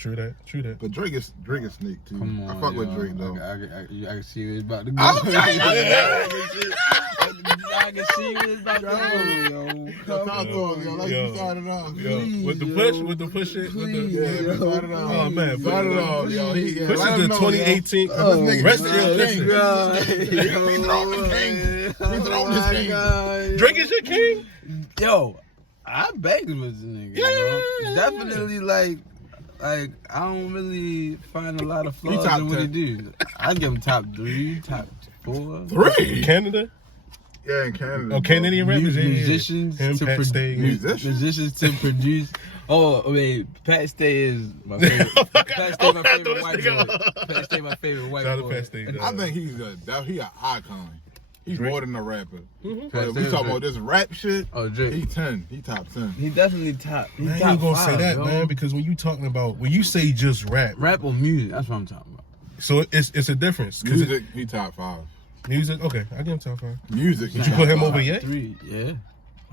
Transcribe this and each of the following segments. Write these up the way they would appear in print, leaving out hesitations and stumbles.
True that. But Drake is sneak too. Come on, I fuck with Drake though. I can see where it's about to go. I can see where it's about to go, yo. Talk to him, yo. Like you started off. Yo, with the push shit. Started off. Oh man, Started off, yo. Push is the 2018. Rest of He throwing this king. Drake is your king. Yo, I banged with this nigga. Yeah. Definitely like I don't really find a lot of flaws top in what he 10. do. I give him top 3, top 4. 3. Canada. Yeah, in Canada. Oh, Canadian rappers. Musicians Him, to Pat produce. Stay. Musicians to produce. Oh wait, Pat Stay is my favorite. Pat Stay my favorite white boy. Pat Stay my favorite white Shout out to boy. Pat Stay. I think he's an icon. He's Drake. more than a rapper. Mm-hmm. But if we talking about this rap shit, Oh, Drake. he 10. He top 10. He definitely top. He I top ain't gonna 5, say that, yo. man, because when you say just rap, Rap or music, that's what I'm talking about. so it's a difference. Music, he top 5. Music, okay, I give him top 5. Music, he Did you top put him 5. over yet? 3, yeah.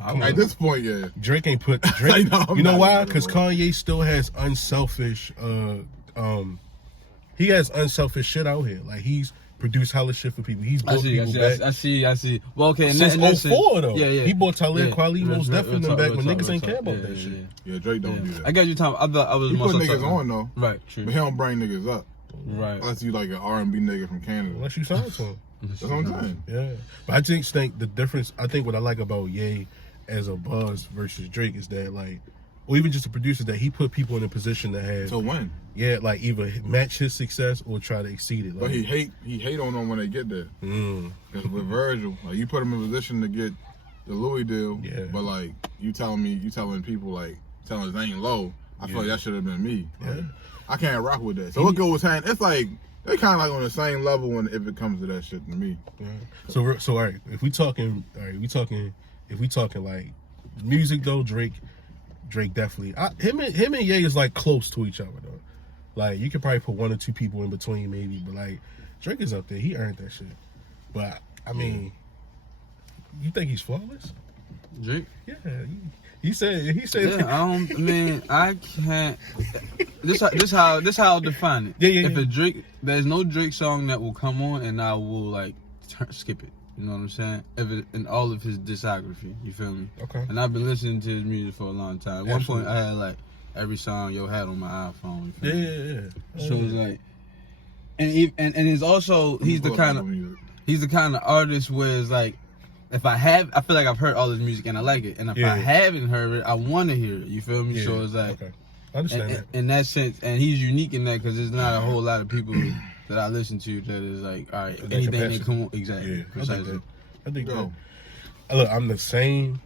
At this point, yeah. Drake ain't put Drake. No, I'm You know not why? sure, Because bro. Kanye still has unselfish. He has unselfish shit out here. Like he's produced hella shit for people. He's brought people back. I see. Well, okay. Since in that 04 though. Yeah. He bought Talib Kweli, Real most talk, definitely real back talk, when real niggas talk, ain't real care about talk. that shit. Yeah, Drake don't do that. I got you, Tom. I was He more put so niggas talking- on though. Right. True. But he don't bring niggas up. Right. Unless you like an R&B nigga from Canada. Unless you signed to him. That's what I'm saying. Yeah. But I just think the difference, I think what I like about Ye as a buzz versus Drake is that like, or even just a producer, that he put people in a position to have, To win. yeah, like either match his success or try to exceed it. Like, But he hate on them when they get there. Because with Virgil, like you put him in position to get the Louis deal. Yeah. But like you telling people like telling Zane Lowe, I feel like that should have been me. Like, Yeah. I can't rock with that. So what good was saying? It's like they kind of like on the same level when if it comes to that shit to me. Yeah. So all right, if we talking like music though, Drake definitely. Him and Ye is like close to each other though. Like you could probably put 1 or 2 people in between maybe, but like Drake is up there. He earned that shit. But I mean, you think he's flawless? Drake. Yeah. He said. Yeah. I can't. This how I'll define it. Yeah. If a Drake, there's no Drake song that will come on and I will like skip it. You know what I'm saying? In all of his discography, you feel me? Okay. And I've been listening to his music for a long time. At one Absolutely. point, I had like every song Yo had on my iPhone. You feel me? Yeah. So it's like, and it's also he's the kind of artist where it's like, I feel like I've heard all his music and I like it, and if I haven't heard it, I want to hear it. You feel me? Yeah. So it's like, okay. I understand that. in that sense, and he's unique in that because there's not a whole lot of people that I listen to that is like, all right, anything that come on, exactly, Yeah, precisely. I think that. Look, I'm the same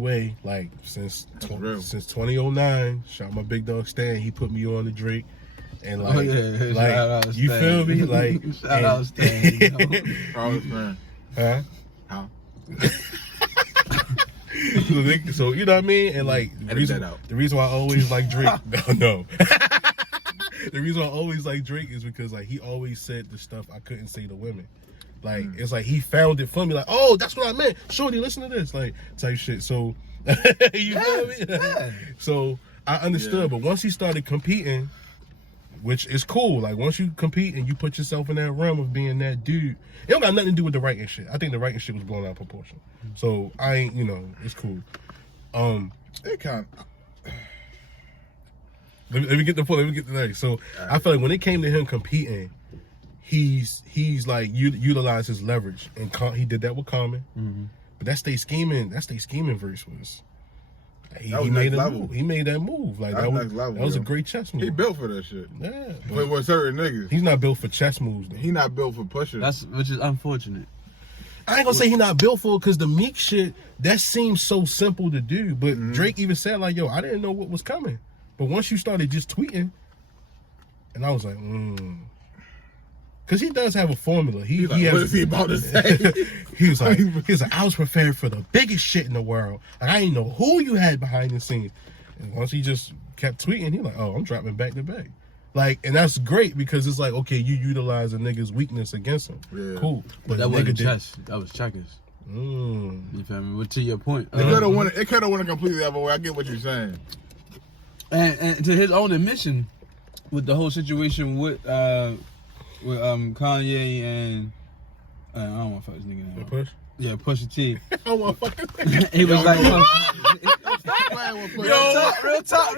way. Like since 2009. Shout out my big dog Stan. He put me on the Drake, and like, shout out you Stan. feel me? Like, Shout out Stan. You know? Huh? Huh? So you know what I mean? And like the reason why I always like Drake. No. The reason I always like Drake is because like he always said the stuff I couldn't say to women. Like it's like he found it for me. Like, oh, that's what I meant. Shorty, listen to this. Like type shit. So you feel me? Yeah. So I understood, but once he started competing, which is cool. Like once you compete and you put yourself in that realm of being that dude, it don't got nothing to do with the writing shit. I think the writing shit was blown out of proportion. So I ain't, it's cool. It kind Let me get the point. Let me get the next. So I feel like when it came to him competing, he's like utilized his leverage, and he did that with Common. Mm-hmm. But that stay scheming verse was. He was made next a level. move. He made that move. Like That was that was next level, that was a yo. great chess move. he built for that shit. Yeah, But with certain niggas, he's not built for chess moves. Though. he not built for pushers. Which is unfortunate. I ain't gonna say he not built for it because the Meek shit that seems so simple to do. But Drake even said like, "Yo, I didn't know what was coming." But once you started just tweeting, and I was like, because he does have a formula. He Like, has, what is he about to say? he was like, I was prepared for the biggest shit in the world. Like, I didn't know who you had behind the scenes. And once he just kept tweeting, he like, oh, I'm dropping back to back. Like, and that's great because it's like, okay, you utilize a nigga's weakness against him. Yeah. Cool. But That the wasn't nigga chess. That was checkers. You feel me? But to your point, It could have went a completely other way. I get what you're saying. and to his own admission, with the whole situation with Kanye and I don't want to fuck this nigga name. Push? Yeah, Pusha T. I don't want to fuck this nigga. He was like, real talk.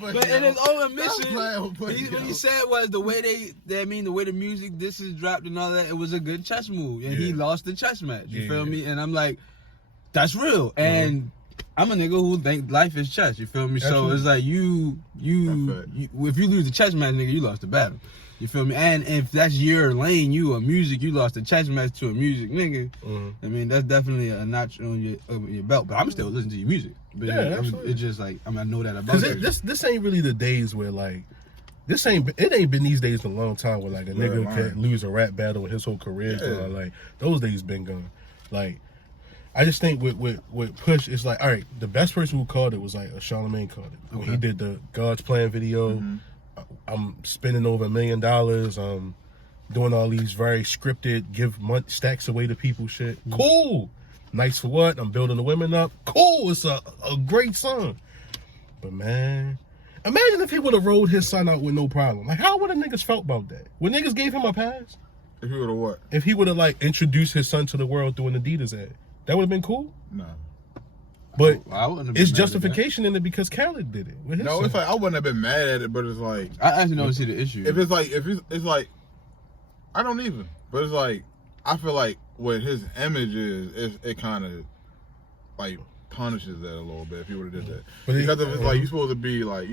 But in his own admission, what he said was the way the music this is dropped and all that, it was a good chess move, and he lost the chess match. You feel me? And I'm like, that's real. And I'm a nigga who think life is chess. You feel me? Absolutely. So it's like you if you lose the chess match, nigga, you lost the battle. You feel me? And if that's your lane, you lost a chess match to a music nigga. I mean, that's definitely a notch on your belt. But I'm still listening to your music. But absolutely. It's just like I know that about it. This ain't really the days where like it ain't been these days in a long time where like a nigga can't lose a rap battle and his whole career gone. Like those days been gone. Like I just think with Push, it's like, all right, the best person who called it was like Charlamagne called it. When he did the God's Plan video. I'm spending over $1 million. I'm doing all these very scripted, give stacks away to people shit. Cool. Nice for what? I'm building the women up. Cool. It's a great song. But man, imagine if he would have rolled his son out with no problem. Like, how would the niggas felt about that? Would niggas gave him a pass? If he would have what? If he would have like introduced his son to the world through an Adidas ad. That would have been cool? No. But it's justification in it because Khaled did it. With his son. It's like I wouldn't have been mad at it, but it's like I actually don't see the issue. If it's like I don't even. But it's like I feel like what his image is, it kind of like punishes that a little bit if he would have did that. But because if it's like you're supposed to be like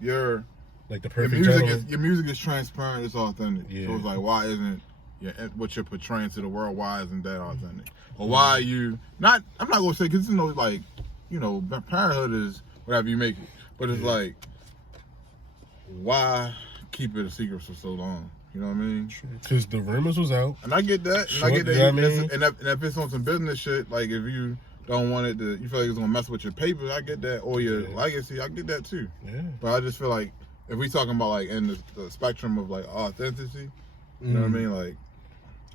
you're like the perfect your music is transparent, it's authentic. Yeah. So it's like why isn't what you're portraying to the world, why isn't that authentic? Or why are you not? I'm not gonna say because like parenthood is whatever you make it, but it's like why keep it a secret for so long? You know what I mean? Because the rumors was out, and I get that. And I get that. You know what I mean? And if it's on some business shit, like if you don't want it to, you feel like it's gonna mess with your papers, I get that. Or your legacy, I get that too. Yeah. But I just feel like if we talking about like in the spectrum of like authenticity, you know what I mean? Like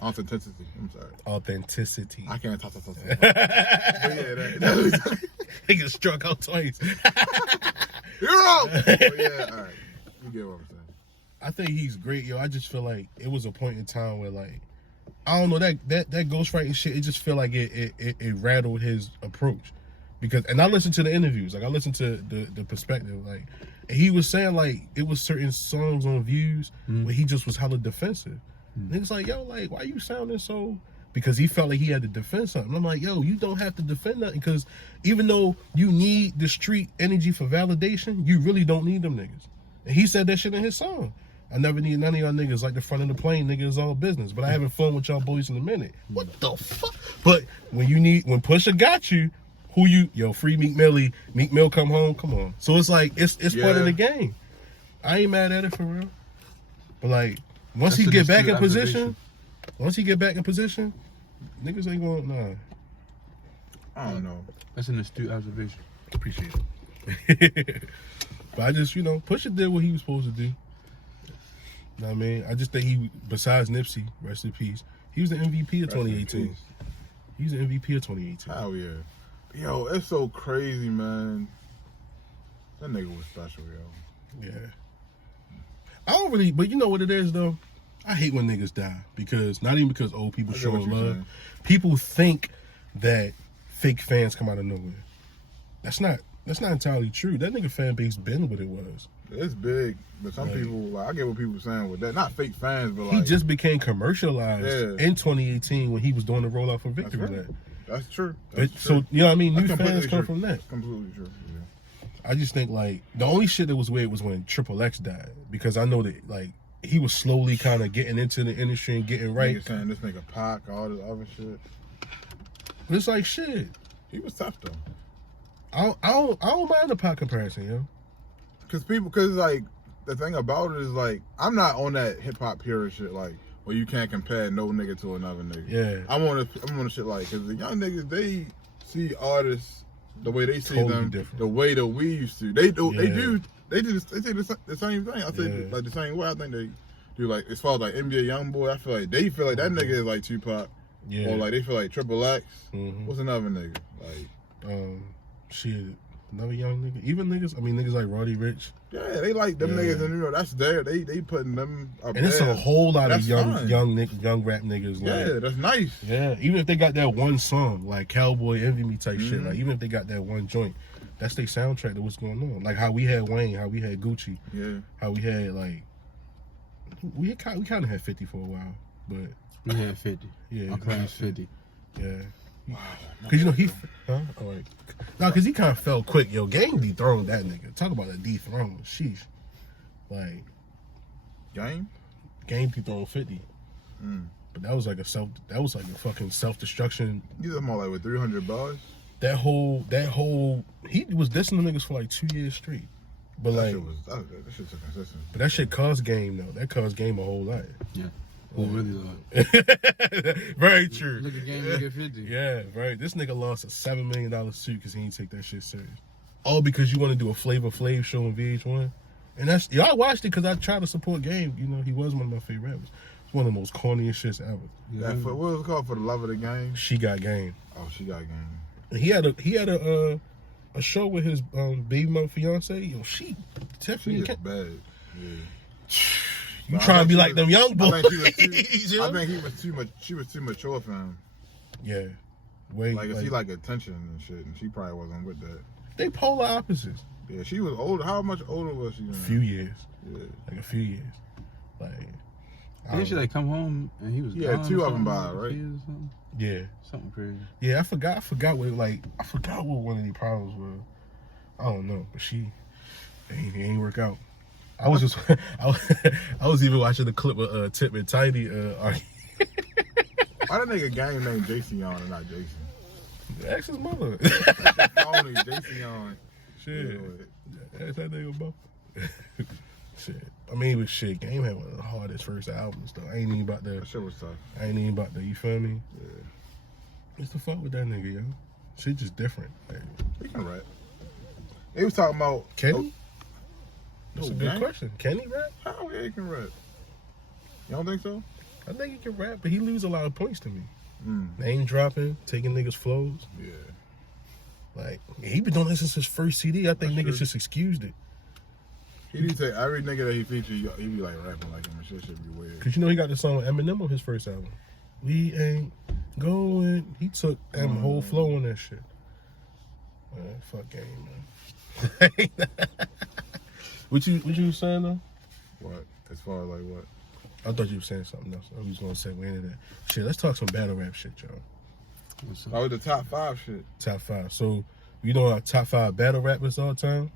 authenticity. I'm sorry. Authenticity. I can't talk. But yeah, that he gets struck out twice. You're wrong. But yeah, all right. You get what I'm saying. I think he's great, yo. I just feel like it was a point in time where, like, I don't know, that ghostwriting shit, it just feel like it rattled his approach. Because, and I listened to the interviews, like, I listened to the perspective, like, he was saying, like, it was certain songs on Views where he just was hella defensive. Niggas like, yo, like, why you sounding so... Because he felt like he had to defend something. I'm like, yo, you don't have to defend nothing, because even though you need the street energy for validation, you really don't need them niggas. And he said that shit in his song. I never need none of y'all niggas like the front of the plane, niggas all business. But I having fun with y'all boys in a minute. What the fuck? But when Pusha got you, free Meek Millie, Meek Mill come home, come on. So it's like, it's part of the game. I ain't mad at it for real. But like, once he get back in position, niggas ain't going, nah. I don't know. That's an astute observation. Appreciate it. But I just, Pusha did what he was supposed to do. You know what I mean? I just think he, besides Nipsey, rest in peace, he was the MVP of 2018. He was the MVP of 2018. Oh, yeah. Yo, it's so crazy, man. That nigga was special, yo. Yeah. I don't really, but you know what it is, though? I hate when niggas die, because, not even because old people show love. People think that fake fans come out of nowhere. That's not entirely true. That nigga fan base been what it was. It's big, but some people, like, I get what people saying with that. Not fake fans, but like... He just became commercialized in 2018 when he was doing the rollout for Victory Lap. That's true. So, you know what I mean? New fans come from that. Completely true, yeah. I just think, like, the only shit that was weird was when Triple X died. Because I know that, like, he was slowly kind of getting into the industry and getting right. Nigga saying this nigga Pac, all this other shit. But it's like, shit. He was tough, though. I don't mind the Pac comparison, yo. Because like, the thing about it is, like, I'm not on that hip-hop purist shit, like, where you can't compare no nigga to another nigga. Yeah. I'm on a shit like, because the young niggas, they see artists the way they see totally them, different. The way that we used to. They say the same thing. I say like the same way. I think they do, like, as far as like NBA YoungBoy, I feel like they feel like that nigga is like Tupac. Yeah. Or like they feel like Triple X. What's another nigga? Like shit, another young nigga. Even niggas, I mean niggas like Roddy Ricch. Yeah, they like them niggas in New York. That's there. They putting them up and there. it's a whole lot That's of young fine. young rap niggas. Yeah, Like, that's nice. yeah, even if they got that one song, like Cowboy Envy Me type shit, like even if they got that one joint, that's their soundtrack to what's going on. Like how we had Wayne, how we had Gucci, how we had like we kind of had 50 for a while, but we had 50. Yeah, I'm playing 50. Yeah. Cause you know he, like, no, cause he kind of fell quick. Yo, Game dethroned that nigga. Talk about a dethrone. Sheesh. Like, Game dethroned 50. But that was like a fucking self-destruction. You talking about like with 300 bars? That whole, he was dissing the niggas for like 2 years straight. But that like, that shit's consistent. But that shit caused Game though. That caused Game a whole lot. Yeah. Who really lost? Very true. Look at Game nigga 50. Yeah, right. This nigga lost a $7 million suit because he didn't take that shit serious. All because you want to do a Flavor Flav show on VH1. And that's, I watched it because I tried to support Game. You know, he was one of my favorite rappers. It's one of the most corniest shits ever. Yeah, what was it called? For the Love of the Game? She Got Game. Oh, She Got Game. And he had a show with his baby mother fiance. Yo, Tiffany is bad. Yeah. You trying to be like them young boys? I think she was too mature for him. Yeah, way like he like attention and shit, and she probably wasn't with that. They polar opposites. Yeah, she was older. How much older was she? A few years. Yeah, like a few years. Like, didn't she like come home and he was? Yeah, gone 2 or of them something? by, right? Yeah, something crazy. Yeah, I forgot what one of the problems was. I don't know, but it ain't work out. I was just I was even watching the clip of Tip and Tiny. Why that nigga Game named Jason and not Jason? Ask his mother. Only Jason. Shit, ask that nigga both. Shit, I mean, but shit, Game had one of the hardest first albums though. I ain't even about that. That shit was tough. I ain't even about that. You feel me? Yeah. What's the fuck with that nigga, yo? Shit just different. Like, he can rap. He was talking about Kenny. That's a good question. Can he rap? Oh yeah, he can rap. You don't think so? I think he can rap, but he lose a lot of points to me. Name dropping, taking niggas' flows. Yeah. Like, he been doing this since his first CD. I think niggas just excused it. He did say every nigga that he featured, he be like rapping like him and shit should be weird. Cause you know he got the song with Eminem on his first album. We ain't going. He took M whole flow on that shit. Man, fuck Game, man. What you saying though? What? As far as like what? I thought you were saying something else. I was gonna say into that. Shit, let's talk some battle rap shit, y'all. Oh, the top 5 shit. Top 5. So, you know our top 5 battle rappers all time?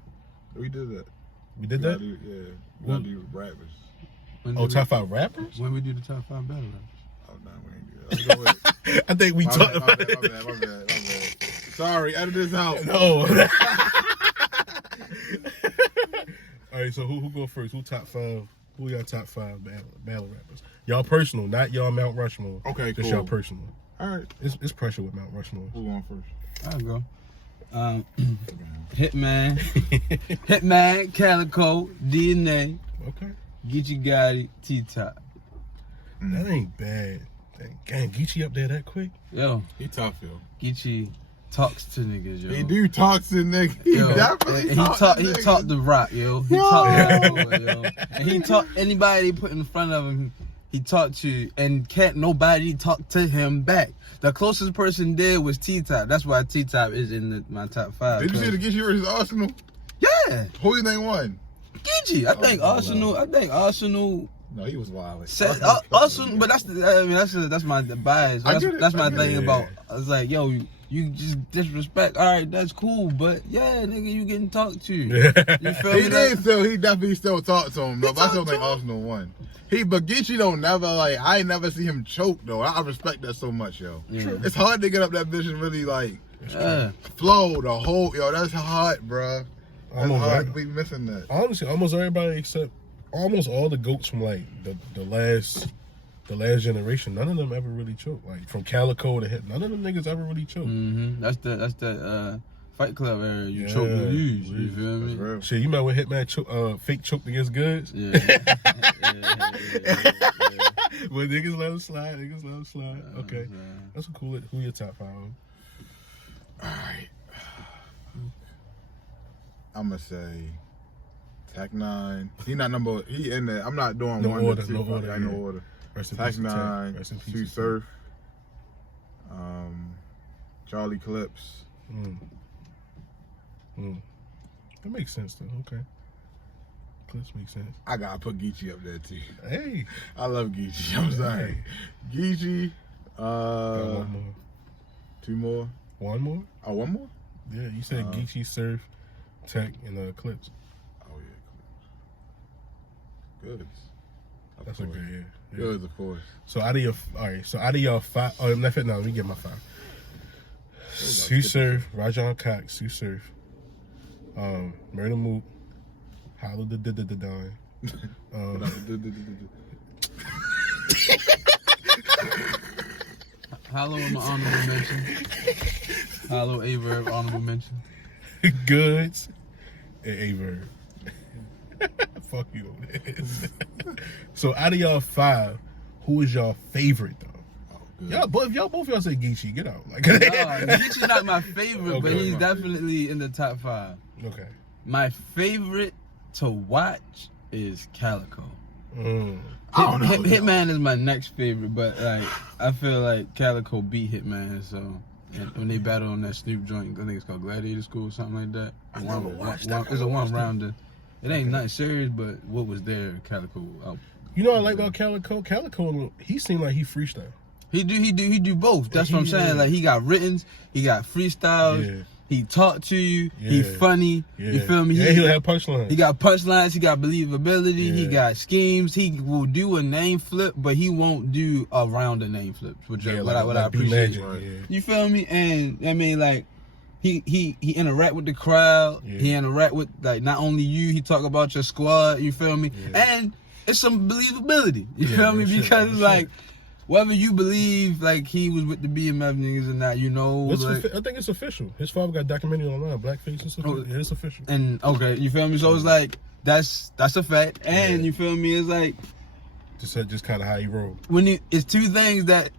We did that. We did that? We gotta do rappers. Top 5 rappers? When we do the top 5 battle rappers? Oh, no, we ain't do that. Let's go with I think we talked about it. My bad. Sorry, edit this out. No. All right, so who go first? Who top 5? Who y'all top 5 battle rappers? Y'all personal, not y'all Mount Rushmore. Okay, just cool. Y'all personal. All right. It's pressure with Mount Rushmore. Who's going first? I'll go. Hitman, Calico, DNA, Okay. Geechee Gotti, T-Top. That ain't bad. Gang, Geechee up there that quick? Yo, He tough, yo. Geechee talks to niggas, yo. He do talk to niggas. He definitely he talked the rock, yo. He talked that boy, yo. And he talked anybody put in front of him. He talked to, and can't nobody talk to him back. The closest person there was T-Top. That's why T-Top is in my top 5. Did you see the Geechee versus Arsenal? Yeah. Who you think won? Geechee. I think Arsenal. No, he was wild. Arsenal, but that's my bias. That's my thing about. I was like, yo, you just disrespect. All right, that's cool, but yeah, nigga, you getting talked to. You feel me? He definitely still talked to him, though. But I still think Arsenal won. But Geechee don't never I ain't never see him choke though. I respect that so much, yo. Yeah. It's hard to get up that bitch and really flow the whole that's hard, bro. That's hard. We missing that. Honestly, almost everybody except almost all the goats from like the last generation, none of them ever really choked. Like from Calico to Hit, none of them niggas ever really choked. Mm-hmm. That's the Fight Club era. You choke the use. You feel me? Real. Shit, you remember when Hitman fake choked against Goods? Yeah. When niggas let him slide, Okay, that's a cool. Who your top 5? All right. I'm gonna say Tech 9. He not number. He in there. I'm not doing No 1 order, to 2. no order, I no yeah. order. Rest in Tech peace to Tech. 9. Rest in peace Sue to Surf. Charlie Clips. That makes sense though. Okay. Clips make sense. I gotta put Geechee up there too. Hey. I love Geechee. I'm sorry. Geechee. Got one more. 2 more. One more? Oh, 1 more? Yeah, you said Geechee, Surf, Tech, and Clips. Oh yeah, Goods. That's okay, yeah. Goods, of course. So out of your 5, oh, no, let me get my 5. Sue Surf, Rajon Cox, Sue Surf, Murder Mook, Hollow the Don. Hollow in my honorable mention. Hollow, Averb, honorable mention. Goods, and Averb. Fuck you on this. So out of y'all 5, who is y'all favorite though? Y'all both y'all say Geechee, get out. Like, no, Geechee's not my favorite, but Okay. he's definitely in the top 5. Okay. My favorite to watch is Calico. I don't know. Hitman is my next favorite, but like I feel like Calico beat Hitman. So and when they battle on that Snoop joint, I think it's called Gladiator School or something like that. It's a one rounder. It ain't nothing serious, but what was there, Calico. You know what I like about Calico? Calico, he seemed like he freestyle. He do both. That's what I'm saying. Like he got writtens, he got freestyles. Yeah. He talk to you. Yeah. He funny. Yeah. You feel me? Yeah, he'll have punchlines. He got punchlines. He got believability. Yeah. He got schemes. He will do a name flip, but he won't do around the name flips, which is what I appreciate. B-Magic, yeah. You feel me? And I mean, like, he interact with the crowd. Yeah. He interact with like not only you. He talk about your squad. You feel me? Yeah. And it's some believability. You Yeah, feel me? real shit, Because real like. shit. Whether you believe like he was with the BMF niggas or not, you know. Like, I think it's official. His father got a documentary online, Blackface. It's official. Yeah, it's official. and okay, you feel me? So it's like that's a fact, and Yeah. you feel me? It's like Just kind of how he rolled. when it's 2 things that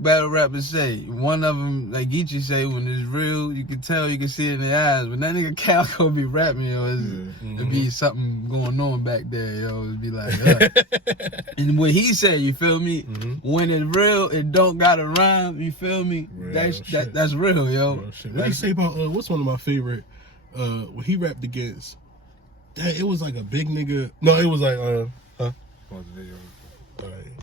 battle rappers say. One of them, like Geechee say, when it's real, you can tell, you can see it in their eyes. When that nigga Calico be rapping, it'd be something going on back there, it'd be like, and what he said, you feel me? When it's real, it don't gotta rhyme. You feel me? Real That's shit. that's real, yo. Real shit. What do you say about what's one of my favorite? When he rapped against, it was like a big nigga. No, it was like